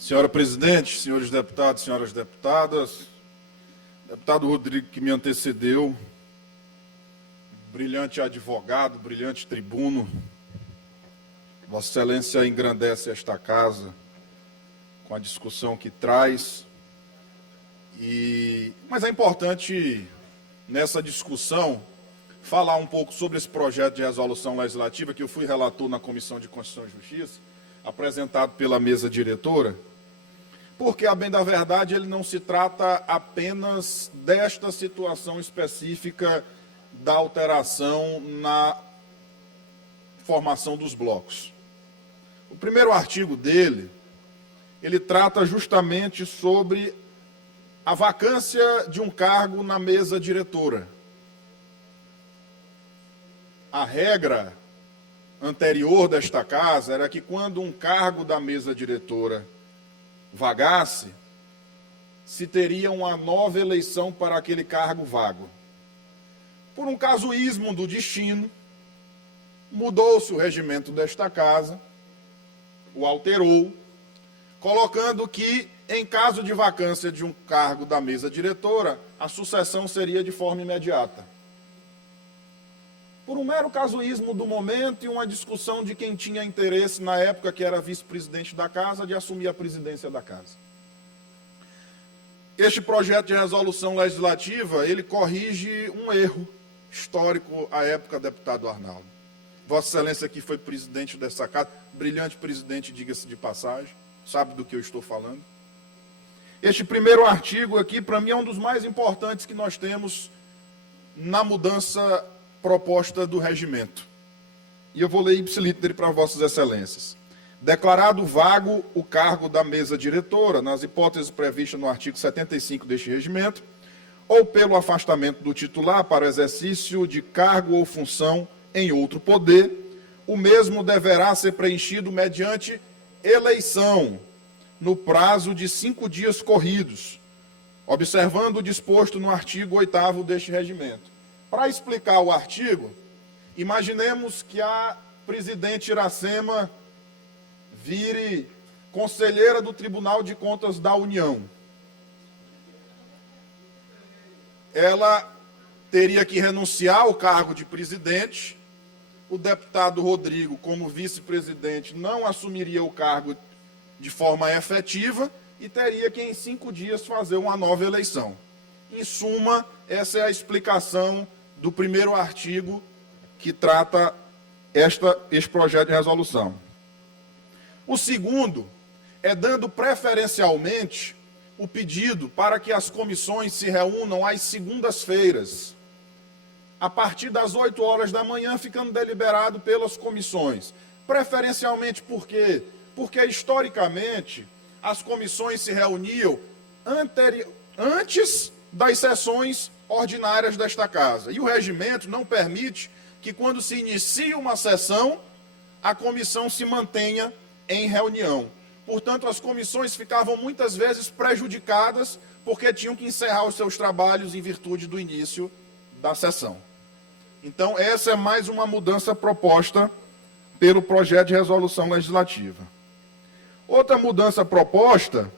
Senhora presidente, senhores deputados, senhoras deputadas, deputado Rodrigo que me antecedeu, brilhante advogado, brilhante tribuno, Vossa Excelência engrandece esta casa com a discussão que traz, mas é importante nessa discussão falar um pouco sobre esse projeto de resolução legislativa que eu fui relator na Comissão de Constituição e Justiça, apresentado pela mesa diretora, porque, a bem da verdade, ele não se trata apenas desta situação específica da alteração na formação dos blocos. O primeiro artigo dele, ele trata justamente sobre a vacância de um cargo na mesa diretora. A regra anterior desta casa era que quando um cargo da mesa diretora vagasse, se teria uma nova eleição para aquele cargo vago. Por um casuísmo do destino, mudou-se o regimento desta casa, o alterou, colocando que, em caso de vacância de um cargo da mesa diretora, a sucessão seria de forma imediata. Por um mero casuísmo do momento e uma discussão de quem tinha interesse, na época que era vice-presidente da casa, de assumir a presidência da casa. Este projeto de resolução legislativa, ele corrige um erro histórico à época, deputado Arnaldo. Vossa Excelência aqui foi presidente dessa casa, brilhante presidente, diga-se de passagem, sabe do que eu estou falando. Este primeiro artigo aqui, para mim, é um dos mais importantes que nós temos na mudança proposta do regimento. E eu vou ler ipsiliter para Vossas Excelências. Declarado vago o cargo da mesa diretora, nas hipóteses previstas no artigo 75 deste regimento, ou pelo afastamento do titular para o exercício de cargo ou função em outro poder, o mesmo deverá ser preenchido mediante eleição, no prazo de 5 dias corridos, observando o disposto no artigo 8º deste regimento. Para explicar o artigo, imaginemos que a presidente Iracema vire conselheira do Tribunal de Contas da União. Ela teria que renunciar ao cargo de presidente, o deputado Rodrigo, como vice-presidente, não assumiria o cargo de forma efetiva e teria que, em 5 dias, fazer uma nova eleição. Em suma, essa é a explicação do primeiro artigo que trata este projeto de resolução. O segundo é dando preferencialmente o pedido para que as comissões se reúnam às segundas-feiras, a partir das 8 horas da manhã, ficando deliberado pelas comissões. Preferencialmente por quê? Porque, historicamente, as comissões se reuniam antes das sessões ordinárias desta casa. E o regimento não permite que, quando se inicia uma sessão, a comissão se mantenha em reunião. Portanto, as comissões ficavam muitas vezes prejudicadas porque tinham que encerrar os seus trabalhos em virtude do início da sessão. Então, essa é mais uma mudança proposta pelo projeto de resolução legislativa. Outra mudança proposta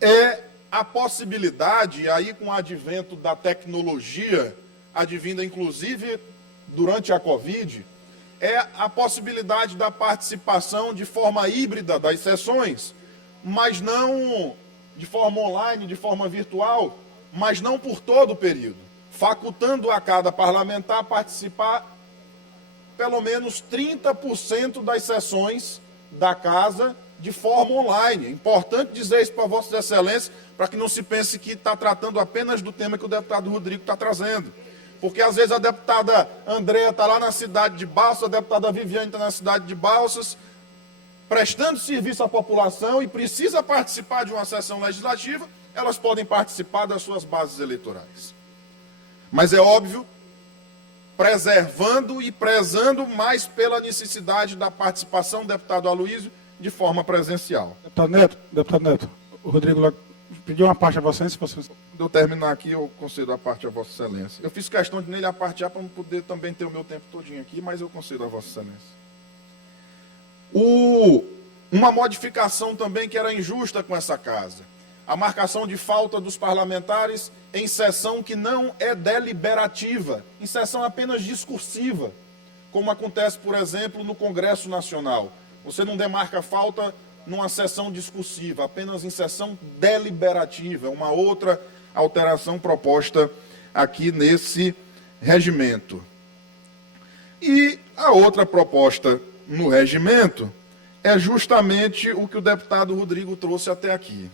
é a possibilidade, aí com o advento da tecnologia, advinda inclusive durante a Covid, é a possibilidade da participação de forma híbrida das sessões, mas não de forma online, de forma virtual, mas não por todo o período, facultando a cada parlamentar participar pelo menos 30% das sessões da casa de forma online. É importante dizer isso para Vossas Excelências, para que não se pense que está tratando apenas do tema que o deputado Rodrigo está trazendo. Porque, às vezes, a deputada Andréa está lá na cidade de Balsas, a deputada Viviane está na cidade de Balsas, prestando serviço à população e precisa participar de uma sessão legislativa, elas podem participar das suas bases eleitorais. Mas é óbvio, preservando e prezando mais pela necessidade da participação do deputado Aloysio de forma presencial. Deputado Neto, o Rodrigo pediu uma parte a Vossa Excelência. Quando eu terminar aqui, eu concedo a parte a Vossa Excelência. Eu fiz questão de nele apartear para não poder também ter o meu tempo todinho aqui, mas eu concedo a Vossa Excelência. Uma modificação também que era injusta com essa casa. A marcação de falta dos parlamentares em sessão que não é deliberativa, em sessão apenas discursiva, como acontece, por exemplo, no Congresso Nacional. Você não demarca falta numa sessão discursiva, apenas em sessão deliberativa. É uma outra alteração proposta aqui nesse regimento. E a outra proposta no regimento é justamente o que o deputado Rodrigo trouxe até aqui.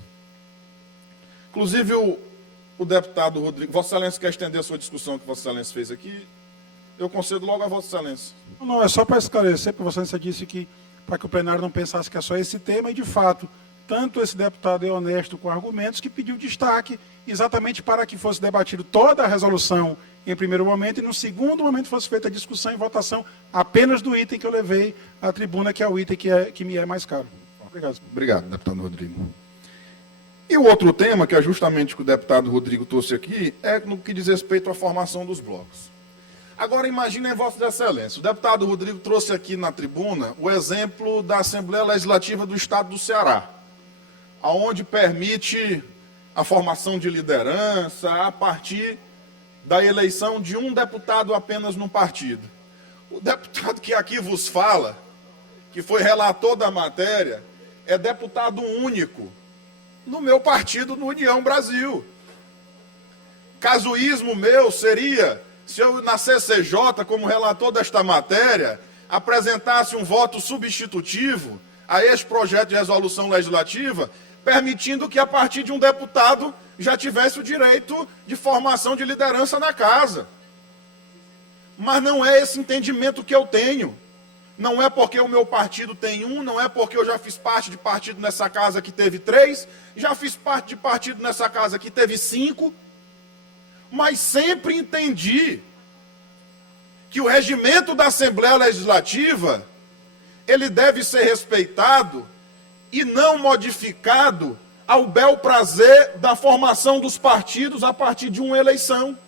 Inclusive, o deputado Rodrigo... Vossa Excelência quer estender a sua discussão que Vossa Excelência fez aqui? Eu concedo logo a Vossa Excelência. Não, é só para esclarecer, porque Vossa Excelência disse que, para que o plenário não pensasse que é só esse tema, e de fato, tanto esse deputado é honesto com argumentos que pediu destaque exatamente para que fosse debatido toda a resolução em primeiro momento e no segundo momento fosse feita a discussão e votação apenas do item que eu levei à tribuna, que é o item que me é mais caro. Obrigado. Obrigado, deputado Rodrigo. E o outro tema, que é justamente o que o deputado Rodrigo trouxe aqui, é no que diz respeito à formação dos blocos. Agora, imaginem, Vossa Excelência, o deputado Rodrigo trouxe aqui na tribuna o exemplo da Assembleia Legislativa do Estado do Ceará, onde permite a formação de liderança a partir da eleição de um deputado apenas no partido. O deputado que aqui vos fala, que foi relator da matéria, é deputado único no meu partido, no União Brasil. Casuísmo meu seria, se eu na CCJ, como relator desta matéria, apresentasse um voto substitutivo a este projeto de resolução legislativa, permitindo que a partir de um deputado já tivesse o direito de formação de liderança na casa. Mas não é esse entendimento que eu tenho. Não é porque o meu partido tem um, não é porque eu já fiz parte de partido nessa casa que teve 3, já fiz parte de partido nessa casa que teve 5, mas sempre entendi que o regimento da Assembleia Legislativa, ele deve ser respeitado e não modificado ao bel prazer da formação dos partidos a partir de uma eleição.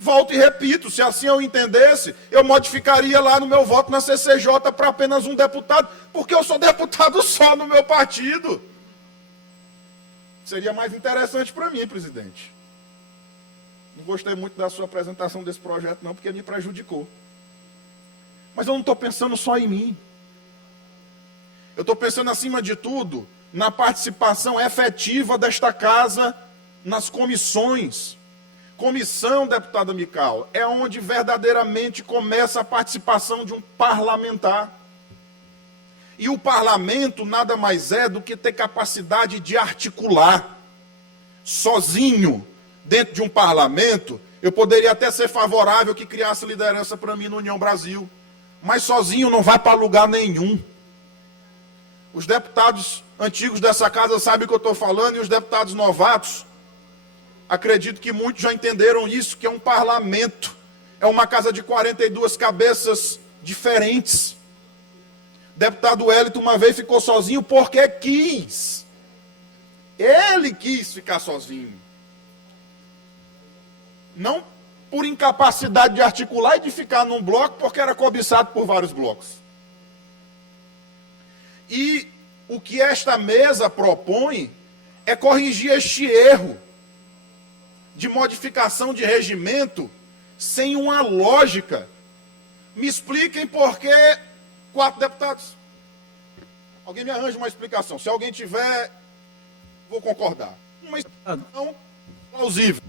Volto e repito, se assim eu entendesse, eu modificaria lá no meu voto na CCJ para apenas um deputado, porque eu sou deputado só no meu partido. Seria mais interessante para mim, presidente. Não gostei muito da sua apresentação desse projeto, não, porque me prejudicou. Mas eu não estou pensando só em mim. Eu estou pensando, acima de tudo, na participação efetiva desta casa nas comissões. Comissão, deputada Mical, é onde verdadeiramente começa a participação de um parlamentar. E o parlamento nada mais é do que ter capacidade de articular. Sozinho, dentro de um parlamento, eu poderia até ser favorável que criasse liderança para mim no União Brasil. Mas sozinho não vai para lugar nenhum. Os deputados antigos dessa casa sabem o que eu estou falando, e os deputados novatos, acredito que muitos já entenderam isso, que é um parlamento. É uma casa de 42 cabeças diferentes. Deputado Wellington uma vez ficou sozinho porque quis. Ele quis ficar sozinho. Não por incapacidade de articular e de ficar num bloco, porque era cobiçado por vários blocos. E o que esta mesa propõe é corrigir este erro de modificação de regimento sem uma lógica. Me expliquem por que 4 deputados. Alguém me arranja uma explicação. Se alguém tiver, vou concordar. Uma explicação plausível.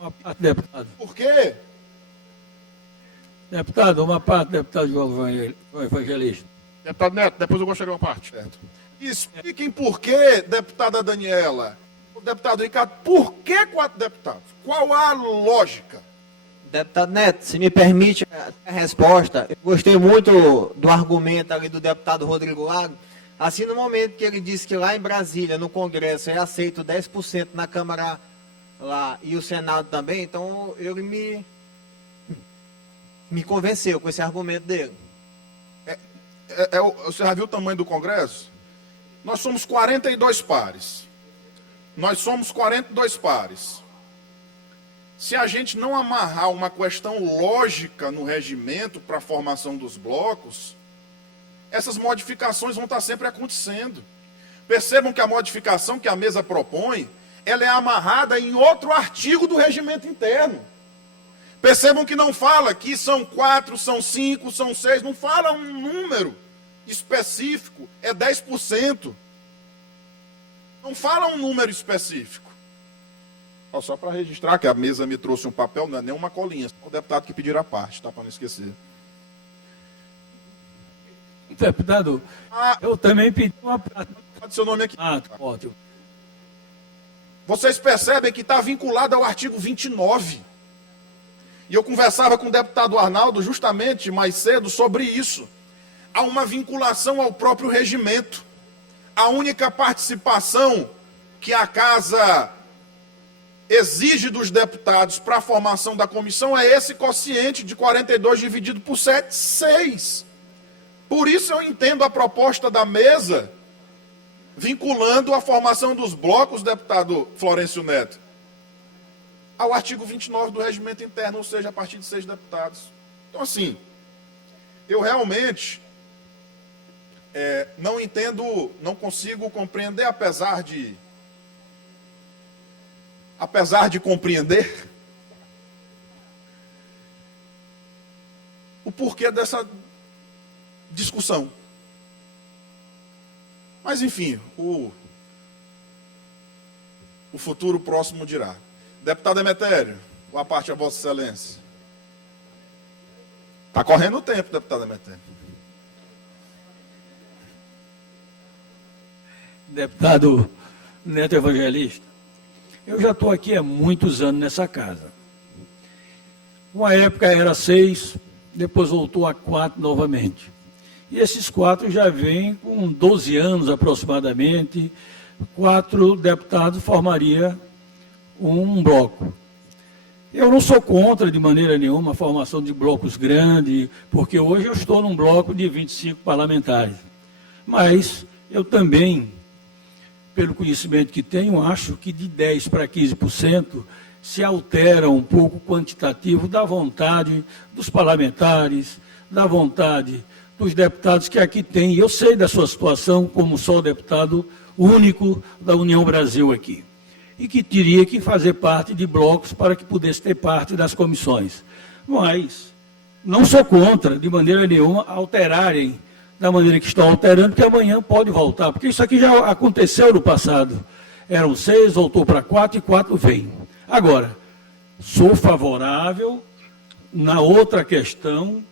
Uma parte, deputado. Por quê? Deputado, uma parte, deputado João Evangelista. Deputado Neto, depois eu gostaria de uma parte. Certo. Expliquem por que, deputada Daniela, o deputado Ricardo, por que 4 deputados? Qual a lógica? Deputado Neto, se me permite a resposta, eu gostei muito do argumento ali do deputado Rodrigo Lago. Assim, no momento que ele disse que lá em Brasília, no Congresso, é aceito 10% na Câmara lá e o Senado também, então ele me convenceu com esse argumento dele. Você já viu o tamanho do Congresso? Nós somos 42 pares. Nós somos 42 pares. Se a gente não amarrar uma questão lógica no regimento para a formação dos blocos, essas modificações vão estar sempre acontecendo. Percebam que a modificação que a mesa propõe, ela é amarrada em outro artigo do regimento interno. Percebam que não fala que são 4, são 5, são 6, não fala um número específico, é 10%. Não fala um número específico. Ó, só para registrar que a mesa me trouxe um papel, não é nem uma colinha, o deputado que pedir a parte, tá, para não esquecer. Deputado, eu também pedi uma parte. Pode seu nome aqui. Ótimo. Vocês percebem que está vinculado ao artigo 29. E eu conversava com o deputado Arnaldo justamente mais cedo sobre isso. Há uma vinculação ao próprio regimento. A única participação que a Casa exige dos deputados para a formação da comissão é esse quociente de 42 dividido por 7, 6. Por isso eu entendo a proposta da mesa vinculando a formação dos blocos, deputado Florencio Neto, ao artigo 29 do regimento interno, ou seja, a partir de 6 deputados. Então, assim, eu realmente não entendo, não consigo compreender, apesar de compreender, o porquê dessa discussão. Mas, enfim, o futuro próximo dirá. Deputado Emetério, a parte a Vossa Excelência. Está correndo o tempo, deputado Emetério. Deputado Neto Evangelista, eu já estou aqui há muitos anos nessa casa. Uma época era 6, depois voltou a 4 novamente. E esses 4 já vêm com 12 anos aproximadamente. 4 deputados formaria um bloco. Eu não sou contra de maneira nenhuma a formação de blocos grandes, porque hoje eu estou num bloco de 25 parlamentares. Mas eu também, pelo conhecimento que tenho, acho que de 10% para 15% se altera um pouco o quantitativo da vontade dos parlamentares, da vontade dos deputados que aqui tem. Eu sei da sua situação como só deputado único da União Brasil aqui. E que teria que fazer parte de blocos para que pudesse ter parte das comissões. Mas não sou contra, de maneira nenhuma, alterarem da maneira que estão alterando, que amanhã pode voltar. Porque isso aqui já aconteceu no passado. Eram 6, voltou para 4 e 4 vem. Agora, sou favorável na outra questão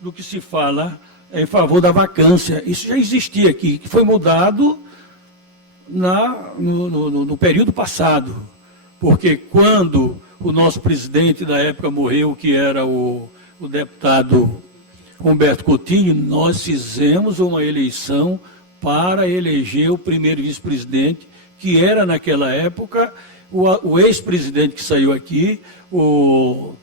do que se fala em favor da vacância. Isso já existia aqui, que foi mudado no período passado. Porque quando o nosso presidente da época morreu, que era o deputado Humberto Coutinho, nós fizemos uma eleição para eleger o primeiro vice-presidente, que era naquela época o ex-presidente que saiu aqui, o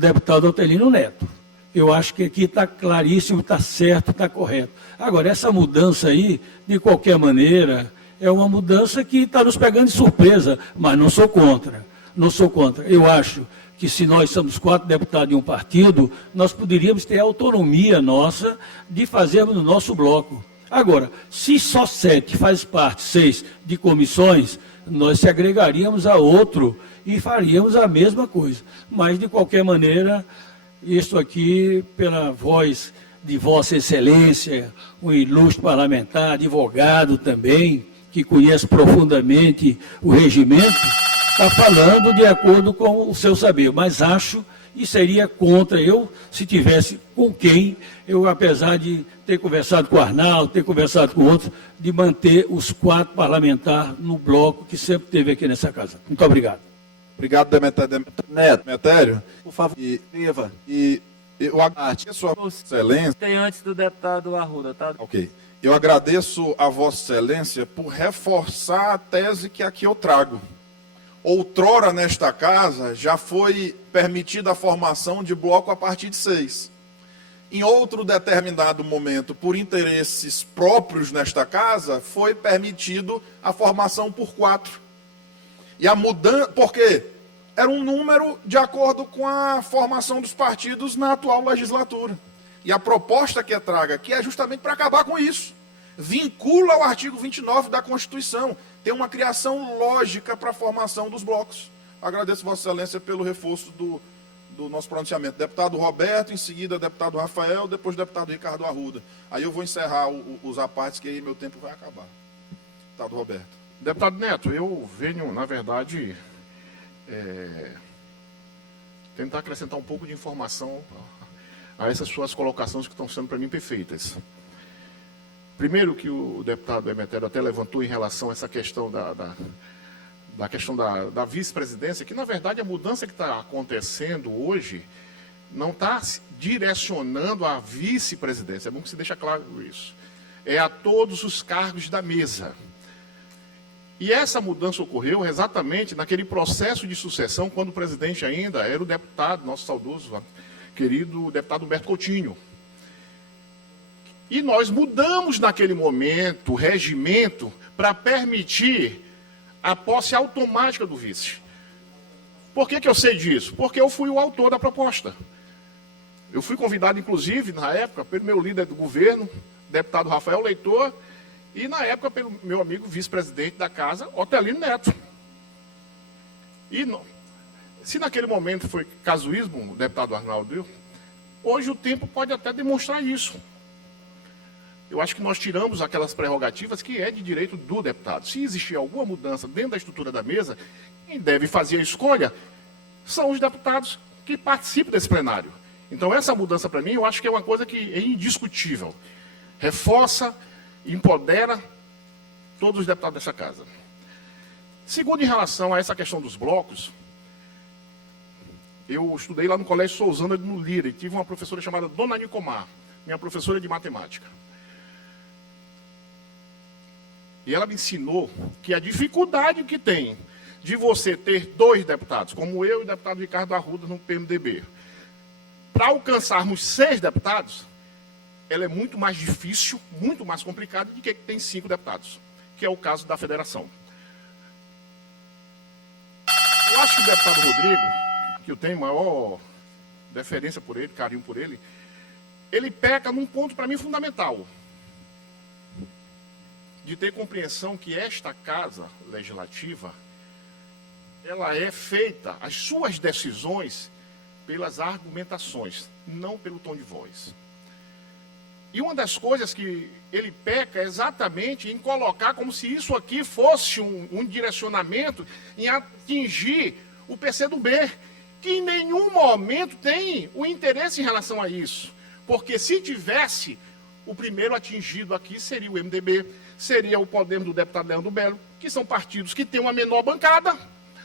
deputado Otelino Neto. Eu acho que aqui está claríssimo, está certo, está correto. Agora, essa mudança aí, de qualquer maneira, é uma mudança que está nos pegando de surpresa, mas não sou contra. Não sou contra. Eu acho que se nós somos 4 deputados de um partido, nós poderíamos ter a autonomia nossa de fazermos no nosso bloco. Agora, se só 7 faz parte, 6 de comissões, nós se agregaríamos a outro e faríamos a mesma coisa. Mas, de qualquer maneira, isto aqui, pela voz de Vossa Excelência, um ilustre parlamentar, advogado também, que conhece profundamente o regimento, está falando de acordo com o seu saber. Mas acho e seria contra eu, se tivesse com quem, eu, apesar de ter conversado com o Arnaldo, ter conversado com outros, de manter os 4 parlamentares no bloco que sempre teve aqui nessa casa. Muito obrigado. Obrigado, Demetério. Por favor, escreva. E eu agradeço a Vossa Excelência. Tem antes do deputado Arruda, tá? Ok. Eu agradeço a Vossa Excelência por reforçar a tese que aqui eu trago. Outrora, nesta casa, já foi permitida a formação de bloco a partir de 6. Em outro determinado momento, por interesses próprios nesta casa, foi permitido a formação por 4. E a mudança, por quê? Era um número de acordo com a formação dos partidos na atual legislatura. E a proposta que é traga aqui é justamente para acabar com isso. Vincula o artigo 29 da Constituição. Tem uma criação lógica para a formação dos blocos. Agradeço Vossa Excelência pelo reforço do nosso pronunciamento. Deputado Roberto, em seguida deputado Rafael, depois deputado Ricardo Arruda. Aí eu vou encerrar os apartes, que aí meu tempo vai acabar. Deputado Roberto. Deputado Neto, eu venho, na verdade, tentar acrescentar um pouco de informação a essas suas colocações que estão sendo, para mim, perfeitas. Primeiro, que o deputado Emetério até levantou em relação a essa questão da vice-presidência, que, na verdade, a mudança que está acontecendo hoje não está direcionando a vice-presidência. É bom que se deixe claro isso. É a todos os cargos da mesa. E essa mudança ocorreu exatamente naquele processo de sucessão, quando o presidente ainda era o deputado, nosso saudoso, querido deputado Humberto Coutinho. E nós mudamos naquele momento o regimento para permitir a posse automática do vice. Por que eu sei disso? Porque eu fui o autor da proposta. Eu fui convidado, inclusive, na época, pelo meu líder do governo, deputado Rafael Leitor, e, na época, pelo meu amigo vice-presidente da Casa, Otelino Neto. E se naquele momento foi casuísmo, deputado Arnaldo, hoje o tempo pode até demonstrar isso. Eu acho que nós tiramos aquelas prerrogativas que é de direito do deputado. Se existir alguma mudança dentro da estrutura da mesa, quem deve fazer a escolha são os deputados que participam desse plenário. Então, essa mudança, para mim, eu acho que é uma coisa que é indiscutível. Reforça, empodera todos os deputados dessa casa. Segundo, em relação a essa questão dos blocos, eu estudei lá no Colégio Sousana, no Lira, e tive uma professora chamada Dona Nicomar, minha professora de matemática. E ela me ensinou que a dificuldade que tem de você ter 2 deputados, como eu e o deputado Ricardo Arruda no PMDB, para alcançarmos 6 deputados, ela é muito mais difícil, muito mais complicada do que tem 5 deputados, que é o caso da federação. Eu acho que o deputado Rodrigo, que eu tenho maior deferência por ele, carinho por ele peca num ponto, para mim, fundamental, de ter compreensão que esta casa legislativa, ela é feita, as suas decisões, pelas argumentações, não pelo tom de voz. E uma das coisas que ele peca é exatamente em colocar como se isso aqui fosse um direcionamento em atingir o PCdoB, que em nenhum momento tem o interesse em relação a isso. Porque se tivesse, o primeiro atingido aqui seria o MDB, seria o Podemos do deputado Leandro Belo, que são partidos que têm uma menor bancada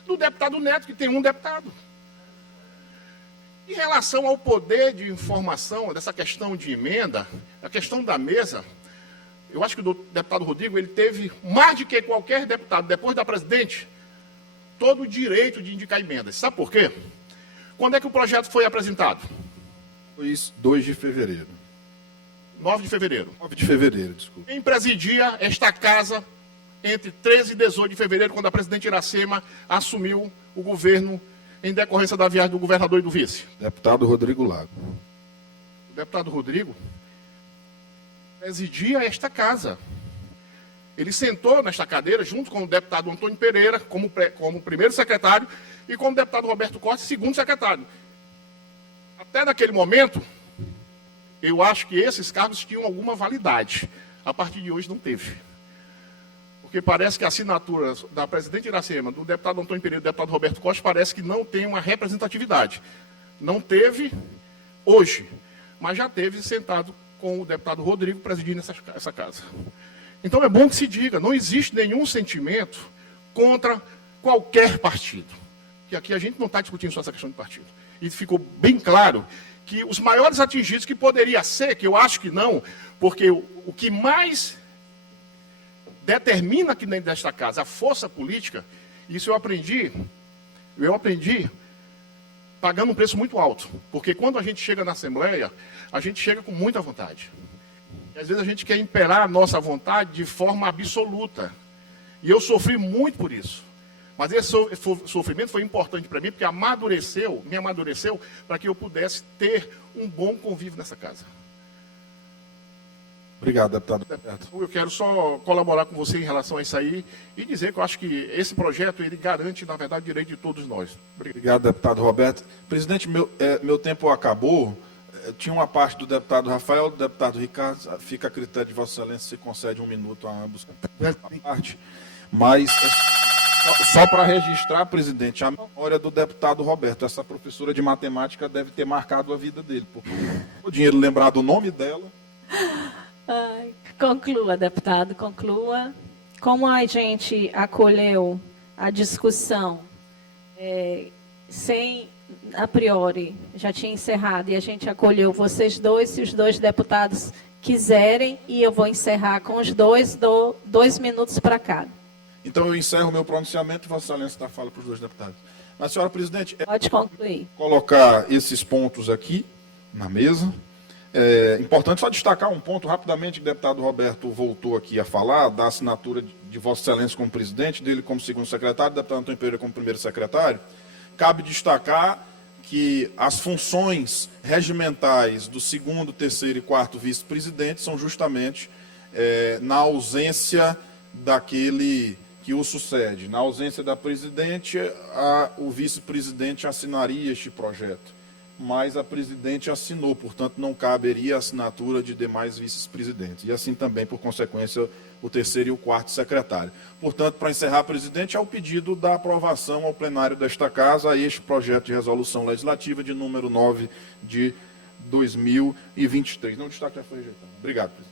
do deputado Neto, que tem um deputado. Em relação ao poder de informação, dessa questão de emenda, a questão da mesa, eu acho que o deputado Rodrigo, ele teve, mais do que qualquer deputado, depois da presidente, todo o direito de indicar emendas. Sabe por quê? Quando é que o projeto foi apresentado? Foi 2 de fevereiro. 9 de fevereiro. 9 de fevereiro, desculpa. Quem presidia esta casa entre 13 e 18 de fevereiro, quando a presidente Iracema assumiu o governo em decorrência da viagem do governador e do vice? Deputado Rodrigo Lago. O deputado Rodrigo presidia esta casa. Ele sentou nesta cadeira junto com o deputado Antônio Pereira, como primeiro secretário, e com o deputado Roberto Costa, segundo secretário. Até naquele momento, eu acho que esses cargos tinham alguma validade. A partir de hoje não teve. Porque parece que a assinatura da presidente Iracema, do deputado Antônio Pereira e do deputado Roberto Costa, parece que não tem uma representatividade. Não teve hoje, mas já teve sentado com o deputado Rodrigo presidindo essa casa. Então é bom que se diga, não existe nenhum sentimento contra qualquer partido. Que aqui a gente não está discutindo só essa questão de partido. E ficou bem claro que os maiores atingidos, que poderia ser, que eu acho que não, porque o que mais determina aqui dentro desta casa a força política, isso eu aprendi pagando um preço muito alto. Porque quando a gente chega na Assembleia, a gente chega com muita vontade. E às vezes a gente quer imperar a nossa vontade de forma absoluta. E eu sofri muito por isso. Mas esse sofrimento foi importante para mim, porque me amadureceu para que eu pudesse ter um bom convívio nessa casa. Obrigado, deputado Roberto. Eu quero só colaborar com você em relação a isso aí e dizer que eu acho que esse projeto ele garante, na verdade, o direito de todos nós. Obrigado, deputado Roberto. Presidente, meu tempo acabou. Tinha uma parte do deputado Rafael, do deputado Ricardo. Fica a critério de Vossa Excelência se concede um minuto a ambos. Parte. Mas, só para registrar, presidente, a memória do deputado Roberto. Essa professora de matemática deve ter marcado a vida dele, porque o dinheiro lembrar do nome dela. Conclua, deputado, conclua. Como a gente acolheu a discussão sem, a priori, já tinha encerrado, e a gente acolheu vocês dois, se os dois deputados quiserem, e eu vou encerrar com os dois, dou 2 minutos para cada. Então eu encerro o meu pronunciamento e Vossa Excelência dá fala para os dois deputados. Mas, senhora presidente, Pode concluir. colocar esses pontos aqui na mesa. É importante só destacar um ponto rapidamente, que o deputado Roberto voltou aqui a falar, da assinatura de Vossa Excelência como presidente, dele como segundo secretário, do deputado Antônio Pereira como primeiro secretário. Cabe destacar que as funções regimentais do segundo, terceiro e quarto vice-presidente são justamente na ausência daquele que o sucede. Na ausência da presidente, o vice-presidente assinaria este projeto, mas a presidente assinou, portanto não caberia a assinatura de demais vice-presidentes. E assim também, por consequência, o terceiro e o quarto secretário. Portanto, para encerrar, presidente, é o pedido da aprovação ao plenário desta Casa a este projeto de resolução legislativa de número 9 de 2023. Não, o destaque já foi rejeitado. Obrigado, presidente.